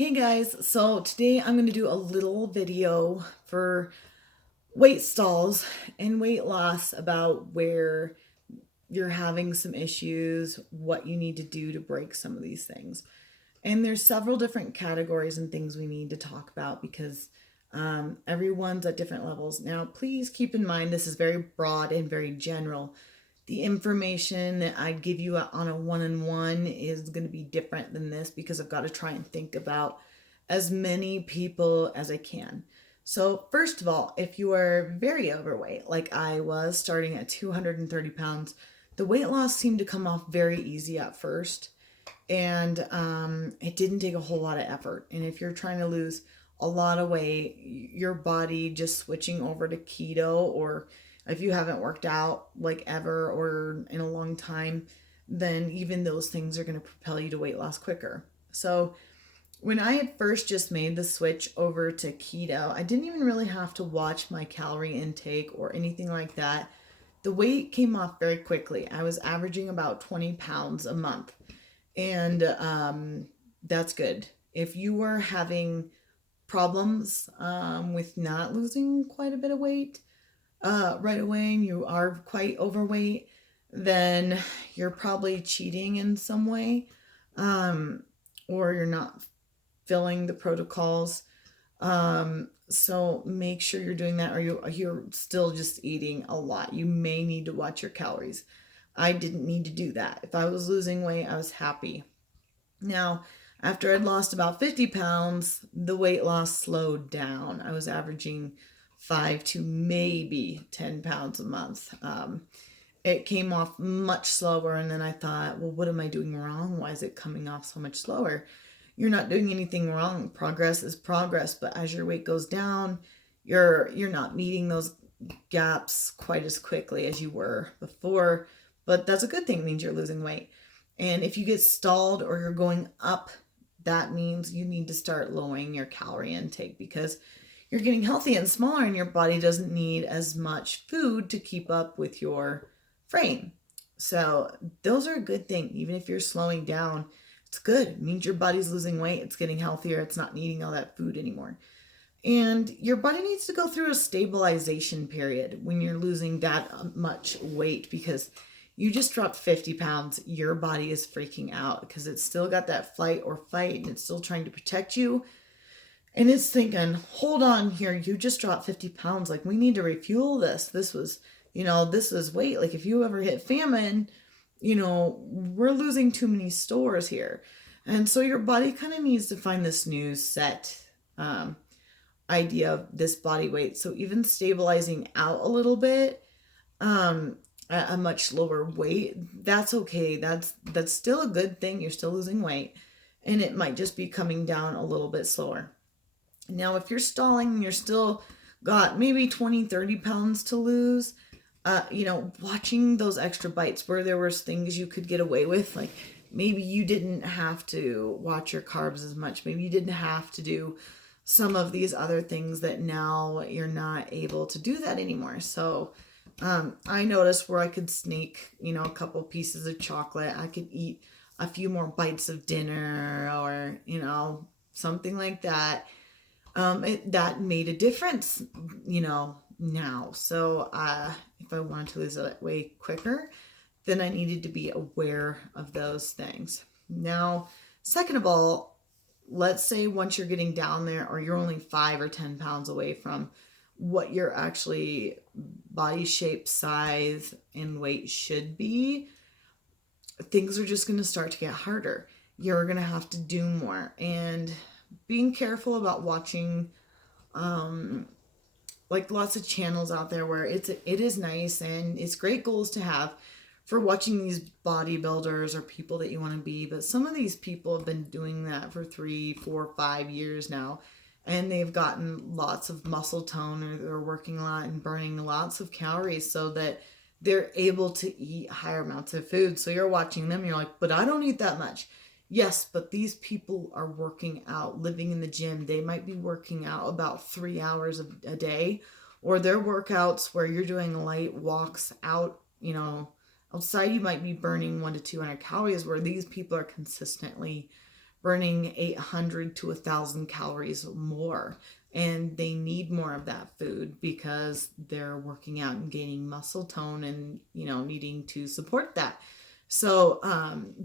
Hey guys, so today I'm going to do a little video for weight stalls and weight loss about where you're having some issues, what you need to do to break some of these things. And there's several different categories and things we need to talk about because everyone's at different levels. Now, please keep in mind this is very broad and very general. The information that I give you on a one-on-one is going to be different than this because I've got to try and think about as many people as I can. So, first of all, if you are very overweight, like I was starting at 230 pounds, the weight loss seemed to come off very easy at first. And it didn't take a whole lot of effort. And if you're trying to lose a lot of weight, your body just switching over to keto, or if you haven't worked out like ever or in a long time, then even those things are going to propel you to weight loss quicker. So when I had first just made the switch over to keto, I didn't even really have to watch my calorie intake or anything like that. The weight came off very quickly. I was averaging about 20 pounds a month, and that's good. If you are having problems with not losing quite a bit of weight right away and you are quite overweight, then you're probably cheating in some way, um, or you're not filling the protocols. So make sure you're doing that, or you're still just eating a lot. You may need to watch your calories. I didn't need to do that. If I was losing weight, I was happy. Now, after I'd lost about 50 pounds, the weight loss slowed down. I was averaging 5 to maybe 10 pounds a month. It came off much slower, and then I thought, well, what am I doing wrong? Why is it coming off so much slower? You're not doing anything wrong. Progress is progress, but as your weight goes down, you're not meeting those gaps quite as quickly as you were before. But that's a good thing. It means you're losing weight. And if you get stalled or you're going up, that means you need to start lowering your calorie intake because you're getting healthy and smaller and your body doesn't need as much food to keep up with your frame. So those are a good thing. Even if you're slowing down, it's good. It means your body's losing weight. It's getting healthier. It's not needing all that food anymore. And your body needs to go through a stabilization period when you're losing that much weight because you just dropped 50 pounds. Your body is freaking out because it's still got that flight or fight and it's still trying to protect you. And it's thinking, hold on here, you just dropped 50 pounds. Like, we need to refuel this. This is weight. Like, if you ever hit famine, we're losing too many stores here. And so your body kind of needs to find this new set idea of this body weight. So even stabilizing out a little bit at a much lower weight, that's okay. That's still a good thing. You're still losing weight, and it might just be coming down a little bit slower. Now, if you're stalling and you're still got maybe 20, 30 pounds to lose, watching those extra bites where there was things you could get away with, like maybe you didn't have to watch your carbs as much. Maybe you didn't have to do some of these other things that now you're not able to do that anymore. So I noticed where I could sneak, a couple pieces of chocolate. I could eat a few more bites of dinner or, something like that. That made a difference, now. So if I wanted to lose it way quicker, then I needed to be aware of those things. Now, second of all, let's say once you're getting down there or you're only 5 or 10 pounds away from what your actually body shape, size, and weight should be, things are just going to start to get harder. You're going to have to do more. And being careful about watching like lots of channels out there where it is nice and it's great goals to have for watching these bodybuilders or people that you want to be, but some of these people have been doing that for 3, 4, 5 years now, and they've gotten lots of muscle tone, or they're working a lot and burning lots of calories so that they're able to eat higher amounts of food. So you're watching them, you're like, but I don't eat that much. Yes, but these people are working out, living in the gym. They might be working out about 3 hours a day, or their workouts where you're doing light walks out, outside. You might be burning 100 to 200 calories, where these people are consistently burning 800 to 1,000 calories more. And they need more of that food because they're working out and gaining muscle tone and, needing to support that. So,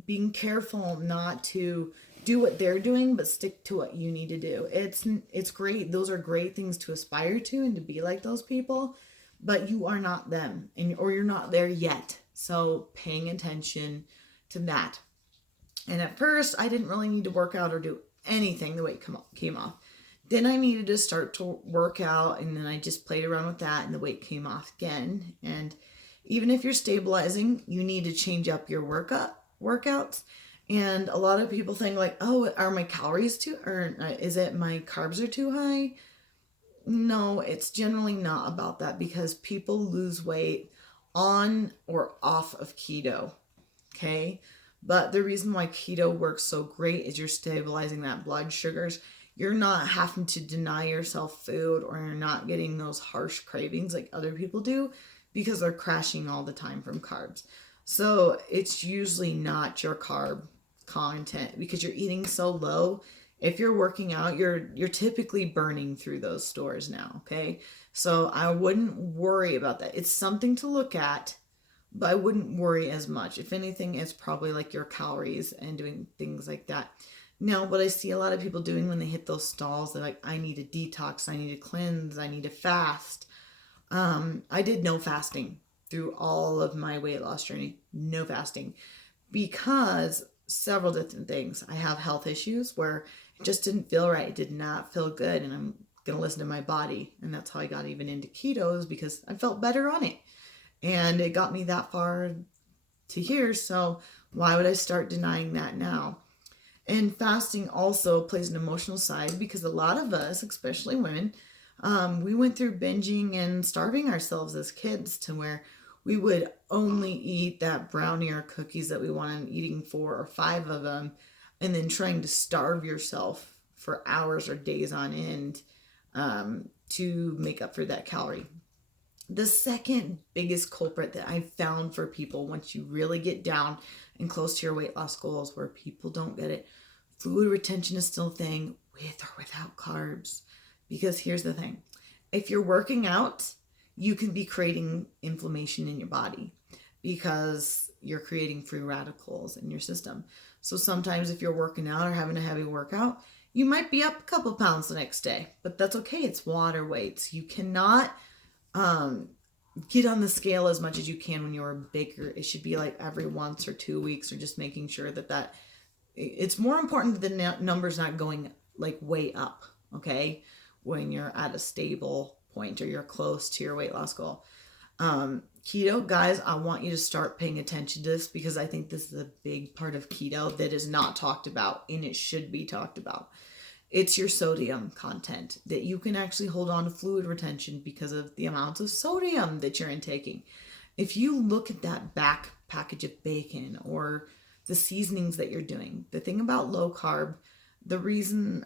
being careful not to do what they're doing, but stick to what you need to do. It's great. Those are great things to aspire to and to be like those people, but you are not them, or you're not there yet. So, paying attention to that. And at first, I didn't really need to work out or do anything. The weight came off. Then I needed to start to work out, and then I just played around with that, and the weight came off again. And even if you're stabilizing, you need to change up your workouts. And a lot of people think like, oh, are my calories too, or is it my carbs are too high? No, it's generally not about that, because people lose weight on or off of keto. Okay. But the reason why keto works so great is you're stabilizing that blood sugars. You're not having to deny yourself food, or you're not getting those harsh cravings like other people do, because they're crashing all the time from carbs. So it's usually not your carb content, because you're eating so low. If you're working out, you're typically burning through those stores now, okay? So I wouldn't worry about that. It's something to look at, but I wouldn't worry as much. If anything, it's probably like your calories and doing things like that. Now, what I see a lot of people doing when they hit those stalls, they're like, I need a detox, I need to cleanse, I need to fast. I did no fasting through all of my weight loss journey. No fasting, because several different things. I have health issues where it just didn't feel right. It did not feel good. And I'm going to listen to my body. And that's how I got even into ketos, because I felt better on it. And it got me that far to here. So why would I start denying that now? And fasting also plays an emotional side, because a lot of us, especially women, we went through binging and starving ourselves as kids, to where we would only eat that brownie or cookies that we wanted, eating 4 or 5 of them, and then trying to starve yourself for hours or days on end to make up for that calorie. The second biggest culprit that I've found for people, once you really get down and close to your weight loss goals, where people don't get it, fluid retention is still a thing, with or without carbs. Because here's the thing. If you're working out, you can be creating inflammation in your body, because you're creating free radicals in your system. So sometimes if you're working out or having a heavy workout, you might be up a couple pounds the next day, but that's okay. It's water weights. You cannot get on the scale as much as you can when you're bigger. It should be like every once or 2 weeks, or just making sure that it's more important that the numbers not going like way up, okay, when you're at a stable point or you're close to your weight loss goal. Keto, guys, I want you to start paying attention to this, because I think this is a big part of keto that is not talked about, and it should be talked about. It's your sodium content, that you can actually hold on to fluid retention because of the amounts of sodium that you're intaking. If you look at that back package of bacon or the seasonings that you're doing, the thing about low carb, the reason,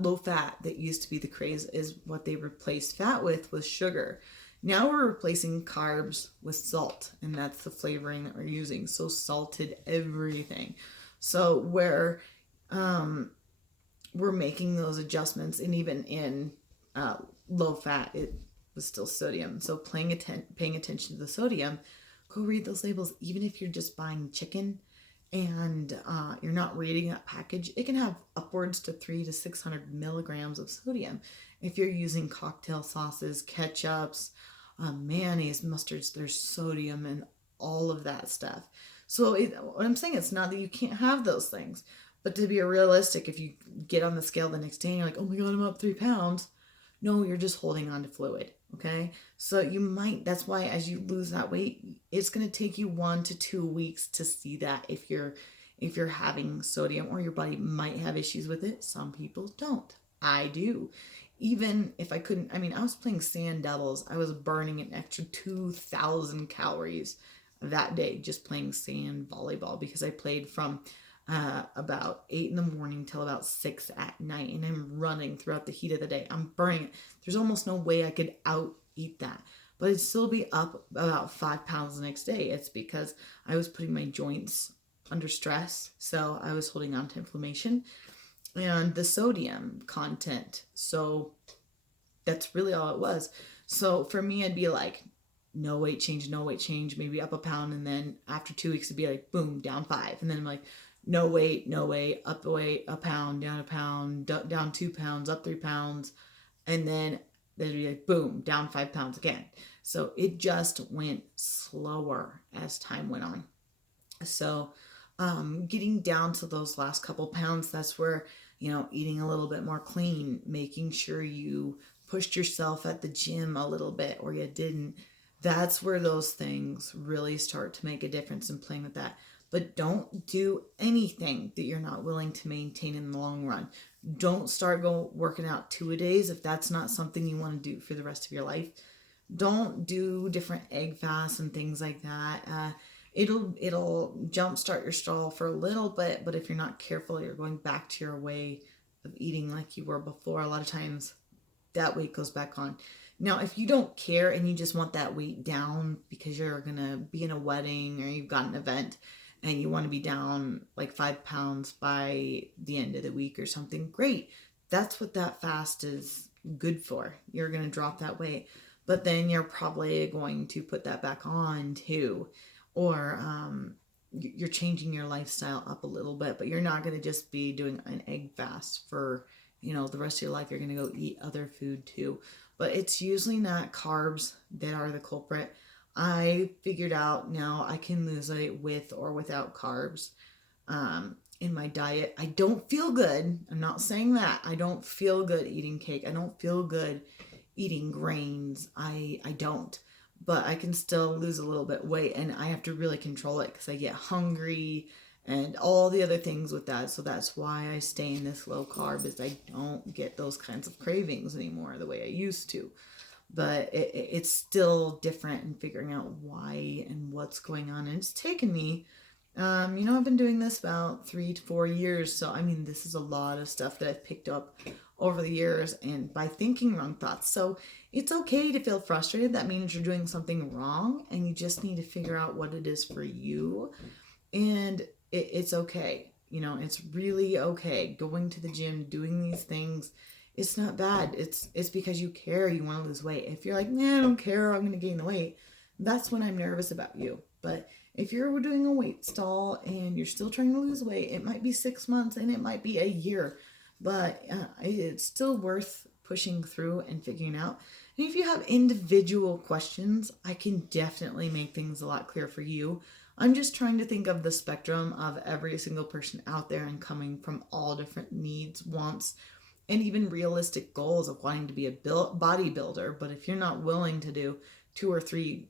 low fat that used to be the craze, is what they replaced fat with was sugar. Now we're replacing carbs with salt, and that's the flavoring that we're using. So salted everything. So where we're making those adjustments, and even in low fat, it was still sodium. So paying attention to the sodium, go read those labels. Even if you're just buying chicken and you're not reading that package, it can have upwards to 300 to 600 milligrams of sodium. If you're using cocktail sauces, ketchups, mayonnaise, mustards, there's sodium in all of that stuff. So what I'm saying, it's not that you can't have those things, but to be realistic, if you get on the scale the next day and you're like, oh my God, I'm up 3 pounds. No, you're just holding on to fluid. Okay. So that's why as you lose that weight, it's going to take you 1 to 2 weeks to see that, if you're having sodium, or your body might have issues with it. Some people don't. I do. Even if I couldn't, I was playing sand devils. I was burning an extra 2,000 calories that day just playing sand volleyball, because I played from about 8 in the morning till about 6 at night, and I'm running throughout the heat of the day. I'm burning it. There's almost no way I could out eat that, but I'd still be up about 5 pounds the next day. It's because I was putting my joints under stress. So I was holding on to inflammation and the sodium content. So that's really all it was. So for me, I'd be like, no weight change, no weight change, maybe up a pound. And then after 2 weeks, it'd be like, boom, down 5. And then I'm like, no weight, no weight, up a weight, a pound, down 2 pounds, up 3 pounds. And then it'd be like, boom, down 5 pounds again. So it just went slower as time went on. So getting down to those last couple pounds, that's where, eating a little bit more clean, making sure you pushed yourself at the gym a little bit or you didn't. That's where those things really start to make a difference in playing with that. But don't do anything that you're not willing to maintain in the long run. Don't start working out 2 a days if that's not something you want to do for the rest of your life. Don't do different egg fasts and things like that. It'll jumpstart your stall for a little bit, but if you're not careful, you're going back to your way of eating like you were before. A lot of times that weight goes back on. Now, if you don't care and you just want that weight down because you're going to be in a wedding or you've got an event and you want to be down like 5 pounds by the end of the week or something, great. That's what that fast is good for. You're going to drop that weight, but then you're probably going to put that back on too. Or you're changing your lifestyle up a little bit, but you're not going to just be doing an egg fast for, the rest of your life. You're going to go eat other food too. But it's usually not carbs that are the culprit. I figured out now I can lose weight with or without carbs in my diet. I don't feel good. I'm not saying that. I don't feel good eating cake. I don't feel good eating grains. I don't. But I can still lose a little bit weight, and I have to really control it because I get hungry and all the other things with that. So that's why I stay in this low carb, is I don't get those kinds of cravings anymore the way I used to. But it's still different in figuring out why and what's going on. And it's taken me, I've been doing this about 3 to 4 years. So, this is a lot of stuff that I've picked up over the years and by thinking wrong thoughts. So it's okay to feel frustrated. That means you're doing something wrong and you just need to figure out what it is for you. And it's okay. It's really okay. Going to the gym, doing these things, it's not bad. It's because you care. You want to lose weight. If you're like, nah, I don't care, I'm going to gain the weight, that's when I'm nervous about you. But if you're doing a weight stall and you're still trying to lose weight, it might be 6 months and it might be a year, but it's still worth pushing through and figuring out. And if you have individual questions, I can definitely make things a lot clearer for you. I'm just trying to think of the spectrum of every single person out there and coming from all different needs, wants, and even realistic goals of wanting to be a bodybuilder. But if you're not willing to do 2 or 3,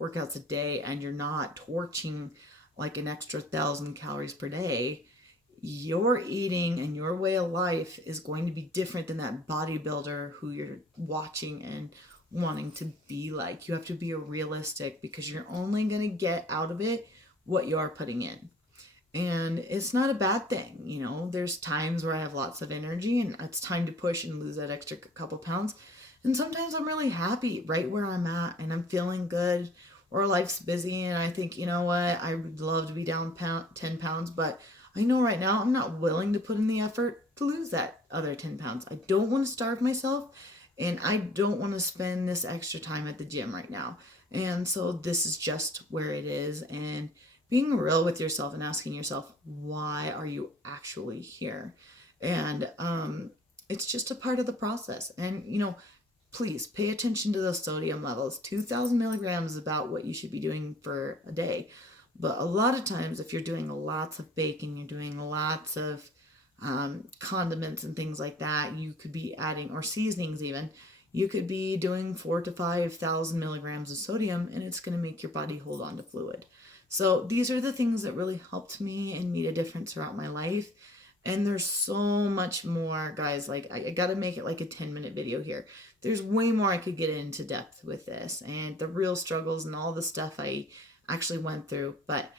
workouts a day and you're not torching like an extra 1,000 calories per day, your eating and your way of life is going to be different than that bodybuilder who you're watching and wanting to be like. You have to be realistic because you're only going to get out of it what you are putting in. And it's not a bad thing. There's times where I have lots of energy and it's time to push and lose that extra couple pounds. And sometimes I'm really happy right where I'm at and I'm feeling good, or life's busy and I think, I would love to be down 10 pounds, but I know right now I'm not willing to put in the effort to lose that other 10 pounds. I don't want to starve myself and I don't want to spend this extra time at the gym right now. And so this is just where it is, and being real with yourself and asking yourself, why are you actually here? And it's just a part of the process. And, please pay attention to those sodium levels. 2,000 milligrams is about what you should be doing for a day. But a lot of times, if you're doing lots of baking, you're doing lots of condiments and things like that, you could be adding, or seasonings even, you could be doing 4,000 to 5,000 milligrams of sodium, and it's going to make your body hold on to fluid. So these are the things that really helped me and made a difference throughout my life. And there's so much more, guys. Like, I got to make it like a 10-minute video here. There's way more I could get into depth with this and the real struggles and all the stuff I actually went through. But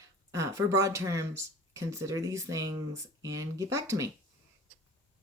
for broad terms, consider these things and get back to me.